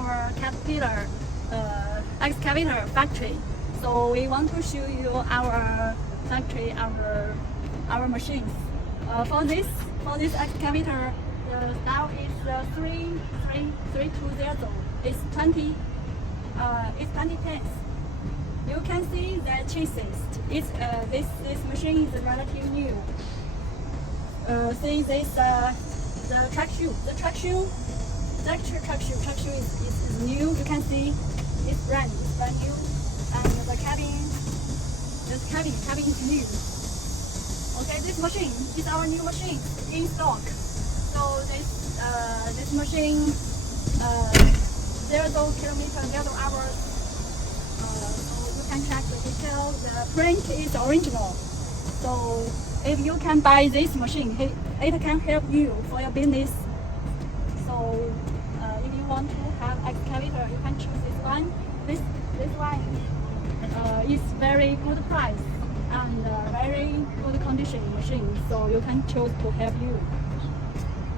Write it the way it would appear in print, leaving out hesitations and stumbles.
our Caterpillar excavator factory. So we want to show you our factory, our machines. For this excavator, the style is 320. It's 2010. You can see the chassis. This machine is relatively new. See this the track shoe. The track shoe is new. You can see it's brand new, and the cabin is new. Okay, this machine is our new machine in stock. So this machine 0 kilometer, 0 hours. So you can check the detail. The print is original. So if you can buy this machine, it can help you for your business. So if you want to have excavator, you can choose this one. This one is very good price and very good condition machine. So you can choose to help you.